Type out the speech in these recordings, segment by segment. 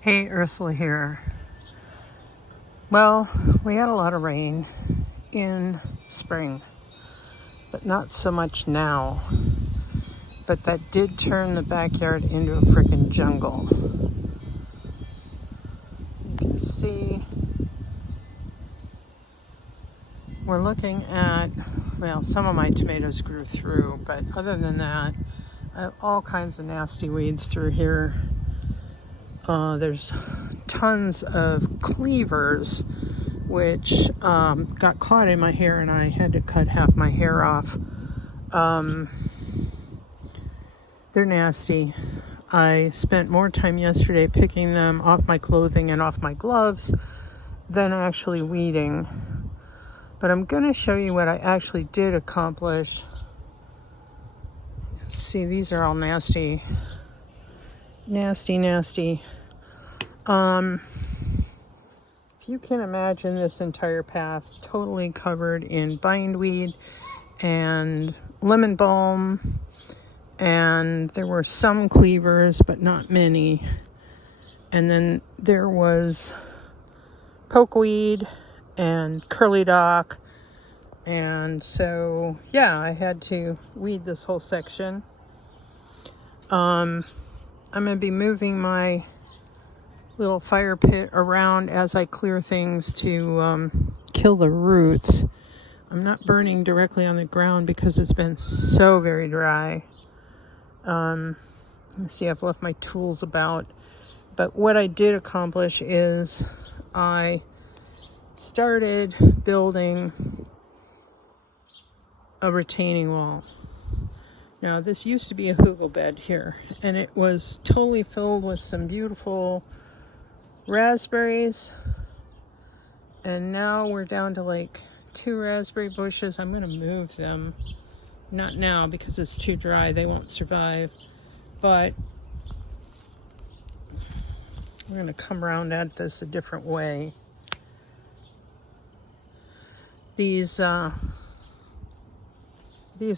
Hey, Ursula here. Well, we had a lot of rain in spring, but not so much now. But that did turn the backyard into a freaking jungle. You can see we're looking at, well, some of my tomatoes grew through, but other than that, I have all kinds of nasty weeds through here. There's tons of cleavers, which got caught in my hair, and I had to cut half my hair off. They're nasty. I spent more time yesterday picking them off my clothing and off my gloves than actually weeding. But I'm going to show you what I actually did accomplish. See, these are all nasty. Nasty. If you can imagine this entire path totally covered in bindweed and lemon balm, and there were some cleavers, but not many. And then there was pokeweed and curly dock. And so, yeah, I had to weed this whole section. I'm going to be moving my little fire pit around as I clear things to kill the roots. I'm not burning directly on the ground because it's been so very dry. Let me see, I've left my tools about. But what I did accomplish is I started building a retaining wall. Now, this used to be a hugel bed here, and it was totally filled with some beautiful raspberries, and now we're down to like 2 raspberry bushes. I'm going to move them, not now because it's too dry, they won't survive, but we're going to come around at this a different way. These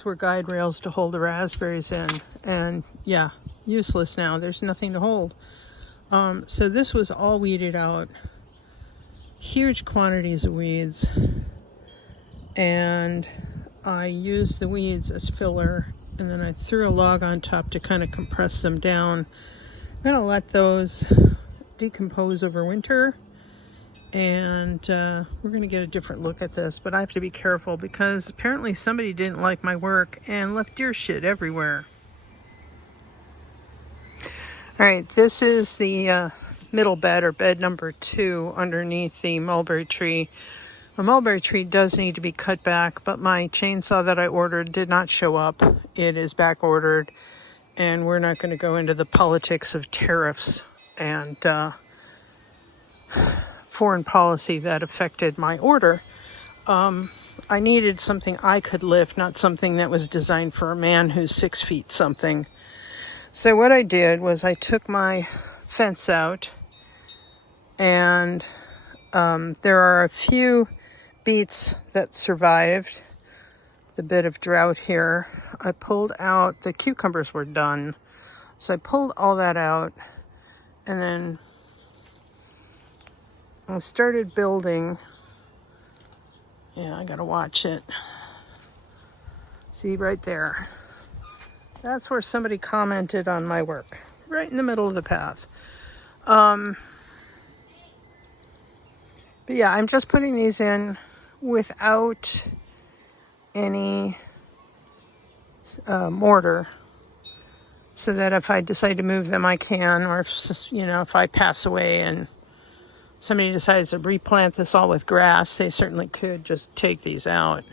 were guide rails to hold the raspberries in, and yeah, useless now. There's nothing to hold. So this was all weeded out, huge quantities of weeds, and I used the weeds as filler, and then I threw a log on top to kind of compress them down. I'm going to let those decompose over winter, and we're going to get a different look at this, but I have to be careful because apparently somebody didn't like my work and left deer shit everywhere. All right, this is the middle bed, or bed number 2, underneath the mulberry tree. The mulberry tree does need to be cut back, but my chainsaw that I ordered did not show up. It is back ordered, and we're not going to go into the politics of tariffs and foreign policy that affected my order. I needed something I could lift, not something that was designed for a man who's 6 feet something. So what I did was I took my fence out, and there are a few beets that survived the bit of drought here. I pulled out, the cucumbers were done, so I pulled all that out, and then I started building. Yeah, I gotta watch it. See right there. That's where somebody commented on my work, right in the middle of the path. But yeah, I'm just putting these in without any mortar, so that if I decide to move them, I can, or if I pass away and somebody decides to replant this all with grass, they certainly could just take these out.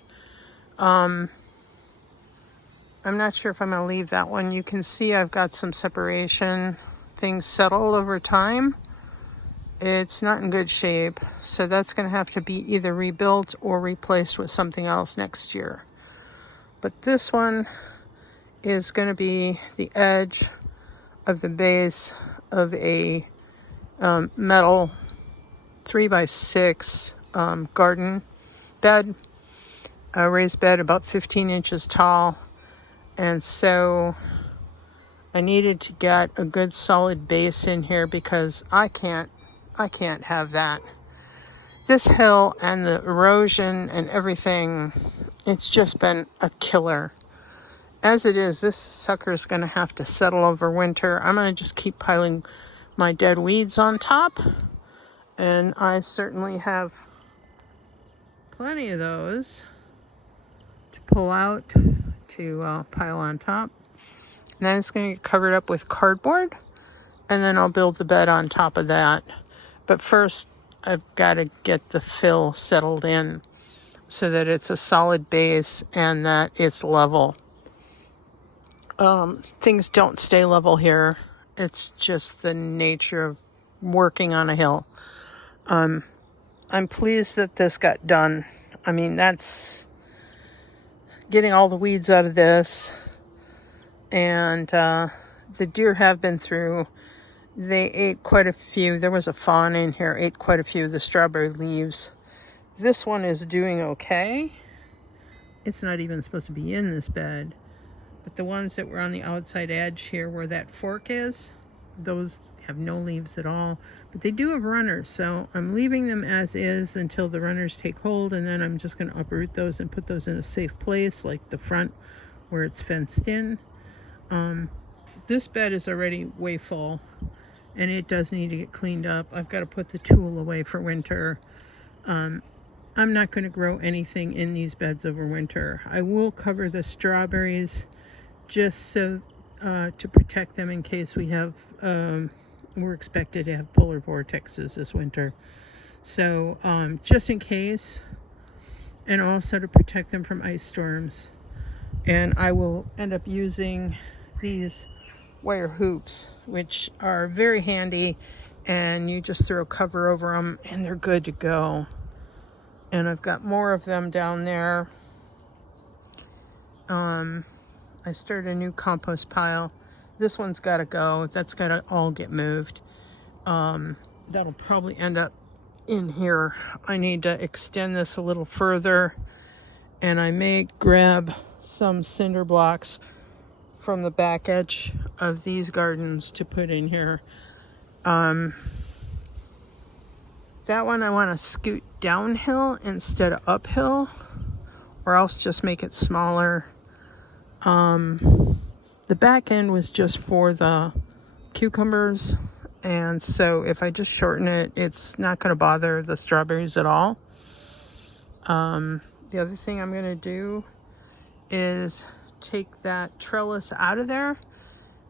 I'm not sure if I'm going to leave that one. You can see I've got some separation. Things settle over time. It's not in good shape, so that's going to have to be either rebuilt or replaced with something else next year. But this one is going to be the edge of the base of a metal 3x6 garden bed, a raised bed about 15 inches tall. And so I needed to get a good solid base in here because I can't have that. This hill and the erosion and everything, it's just been a killer. As it is, this sucker's going to have to settle over winter. I'm going to just keep piling my dead weeds on top. And I certainly have plenty of those to pull out to pile on top. And then it's going to get covered up with cardboard. And then I'll build the bed on top of that. But first, I've got to get the fill settled in so that it's a solid base and that it's level. Things don't stay level here. It's just the nature of working on a hill. I'm pleased that this got done. I mean, that's getting all the weeds out of this. And the deer have been through. They ate quite a few. There was a fawn in here, ate quite a few of the strawberry leaves. This one is doing okay. It's not even supposed to be in this bed. But the ones that were on the outside edge here where that fork is, those have no leaves at all. But they do have runners, so I'm leaving them as is until the runners take hold, and then I'm just going to uproot those and put those in a safe place, like the front where it's fenced in. This bed is already way full, and it does need to get cleaned up. I've got to put the tool away for winter. I'm not going to grow anything in these beds over winter. I will cover the strawberries just so to protect them in case we have, we're expected to have polar vortexes this winter. So just in case, and also to protect them from ice storms. And I will end up using these wire hoops, which are very handy, and you just throw cover over them and they're good to go. And I've got more of them down there. I started a new compost pile. This one's got to go. That's got to all get moved. That'll probably end up in here. I need to extend this a little further, and I may grab some cinder blocks from the back edge of these gardens to put in here. That one I want to scoot downhill instead of uphill, or else just make it smaller. The back end was just for the cucumbers, and so if I just shorten it, it's not going to bother the strawberries at all. The other thing I'm going to do is take that trellis out of there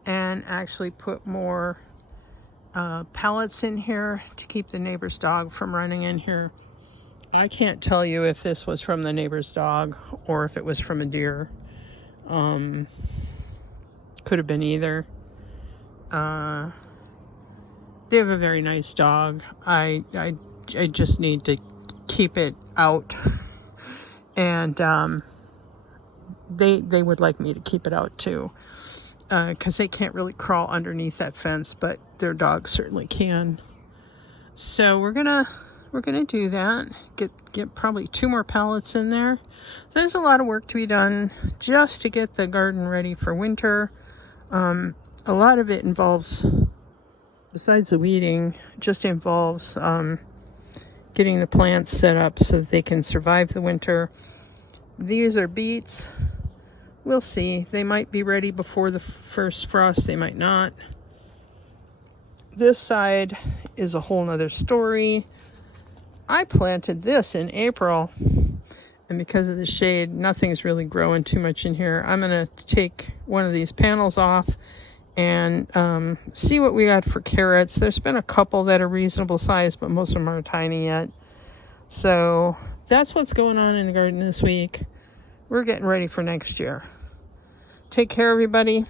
and actually put more pallets in here to keep the neighbor's dog from running in here. I can't tell you if this was from the neighbor's dog or if it was from a deer. Could have been either. They have a very nice dog. I just need to keep it out, and they would like me to keep it out too, because they can't really crawl underneath that fence, but their dog certainly can. So we're gonna do that. Get probably 2 more pallets in there. So there's a lot of work to be done just to get the garden ready for winter. A lot of it involves, besides the weeding, just involves getting the plants set up so that they can survive the winter. These are beets. We'll see. They might be ready before the first frost. They might not. This side is a whole nother story. I planted this in April, and because of the shade, nothing's really growing too much in here. I'm going to take one of these panels off and see what we got for carrots. There's been a couple that are reasonable size, but most of them aren't tiny yet. So that's what's going on in the garden this week. We're getting ready for next year. Take care, everybody.